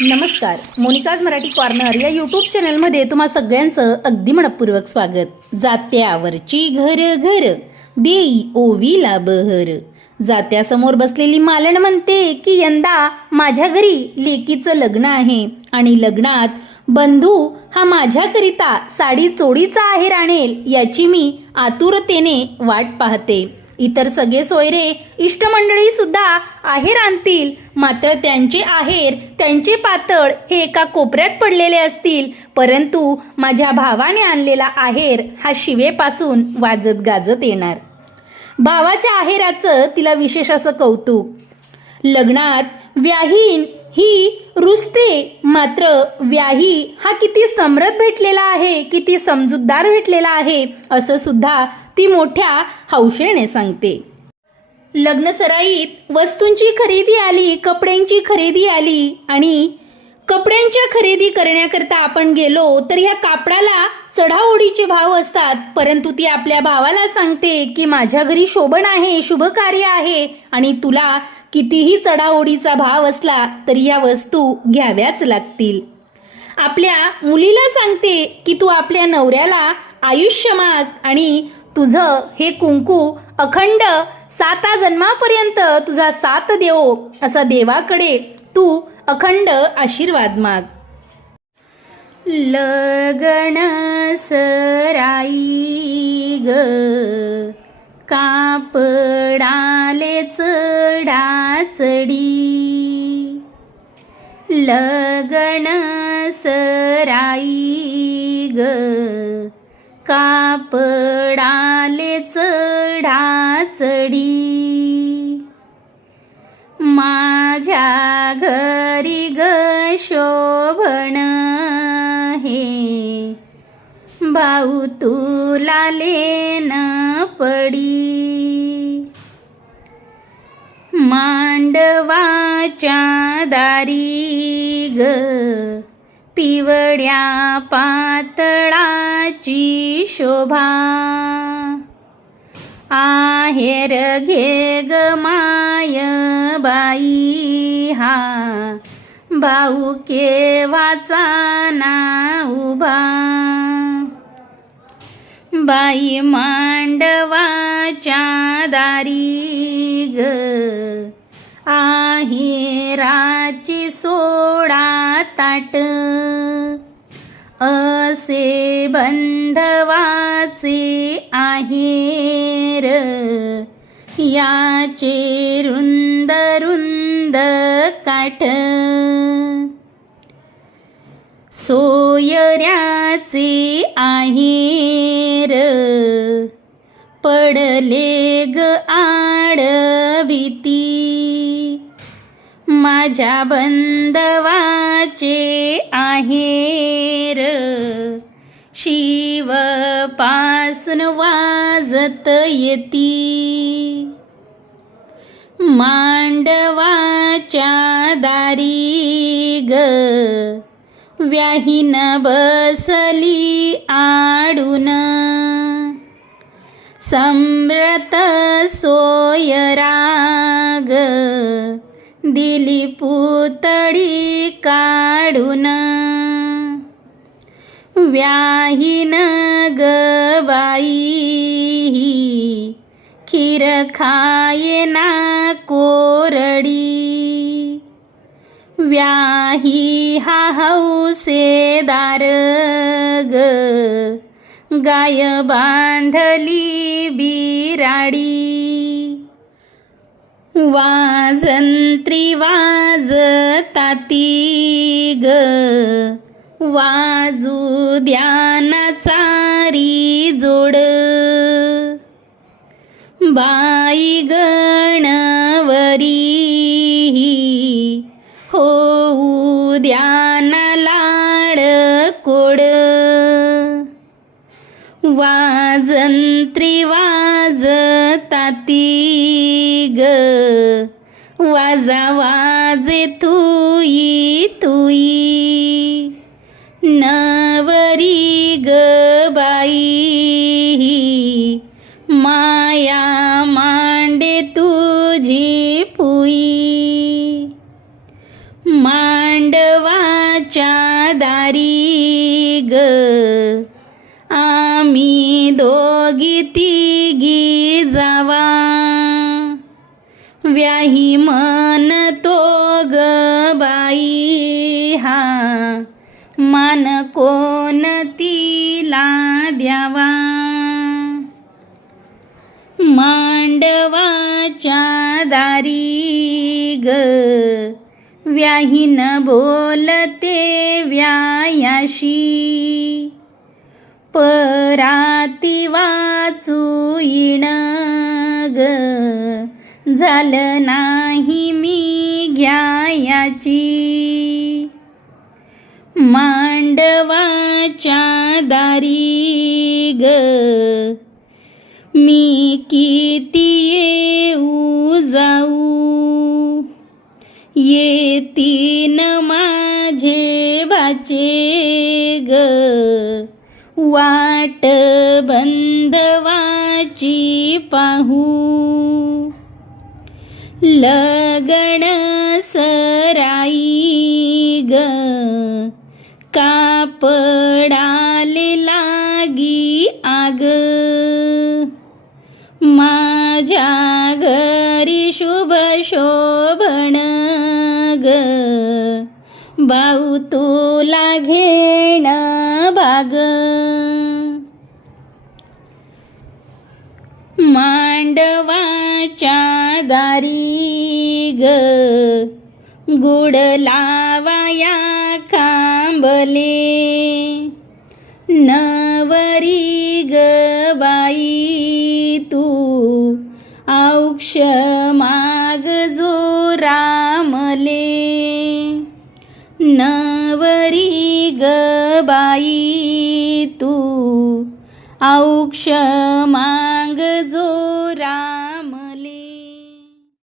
नमस्कार मोनिकाज मराठी कॉर्नर या यूट्यूब चॅनलमध्ये तुम्हा सगळ्यांचं अगदी मनपूर्वक स्वागत. जात्यावरची घर घर देई ओवीला बहर. जात्यासमोर बसलेली मालन म्हणते की यंदा माझ्या घरी लेकीचं लग्न आहे आणि लग्नात बंधू हा माझ्याकरिता साडी चोडीचा आहेर आणेल याची मी आतुरतेने वाट पाहते. इतर सगळे सोयरे इष्टमंडळी सुद्धा आहेर आणतील मात्र त्यांचे आहेर त्यांचे पातळ हे एका कोपऱ्यात पडलेले असतील. परंतु माझ्या भावाने आणलेला आहेर हा शिवेपासून वाजत गाजत येणार. भावाच्या आहेराचं तिला विशेष असं कौतुक. लग्नात व्याहीन ही रुस्ते मात्र व्याही हा किती समृद्ध भेटलेला आहे किती समजूतदार भेटलेला आहे असं सुद्धा ती मोठ्या हौशेने सांगते. लग्नसराईत वस्तूंची खरेदी आली कपड्यांची खरेदी आली आणि कपड्यांच्या खरेदी करण्याकरता आपण गेलो तर ह्या कापडाला चढाओढीचे भाव असतात. परंतु ती आपल्या भावाला सांगते की माझ्या घरी शोभन आहे शुभ कार्य आहे आणि तुला कितीही चढाओढीचा भाव असला तरी ह्या वस्तू घ्याव्याच लागतील. आपल्या मुलीला सांगते की तू आपल्या नवऱ्याला आयुष्य माग आणि तुझं हे कुंकू अखंड साता जन्मापर्यंत तुझा साथ देवो असा देवाकडे तू अखंड आशीर्वाद माग. लगण सराई ग. कापडाले चढाचडी लगण सराई ग. कापडाले चढाचडी माझ्या घरी ग शोभण हे भाऊ तुला लेन पडी. मांडवाच्या दारी ग पिवड्या पातळाची शोभा. आहेर घे ग माय बाई हा भाऊ केवाचा ना उभा. बाई मांडवाच्या दारी ग. आहेराची सोळा ताट. असे बंधवाचे आहेर याचे रुंद रुंद काठ. सोयऱ्याचे आहेर. पडले ग आडविती. माझ्या बंधवाचे आहेर. शिवपासून वाजत येती. मांडवाच्या दारी ग. व्याहीन बसली आडून. सम्रत सोयराग दिली पुतळी काढून. व्याहीन गबाई खीर खीर खायना कोरडी. व्याही हा हौसेदार ग. गाय बांधली बिराडी. वाजंत्री वाजताती ग. वाजू द्याना चारी जोड बाई गणवरी संत्री वाजताती ग. वाजा वाजे तुई तुई. नवरी ग बाई. माया मांडे तुझी पुई. व्याही मन तो ग बाई. हा. मान कोण तिला द्यावा? मांडवाच्या दारी ग. व्याहीन बोलते व्यायाशी. पराती वाचू ग. झालं नाही मी घ्यायाची. मांडवाच्या दारी ग. मी किती येऊ जाऊ. येतीन माझे बाचे ग. वाट बंधवाची पाहू. लगण सराई ग. कापडाले लागी आग. माझ्या घरी शुभ शोभण ग. भाऊ तुला घेण भाग मांडवाच्या दारी ग. गुड लावाया खांबले नवरी ग बाई तू. औक्ष माग जो रामले. नवरी ग बाई तू. औक्ष माग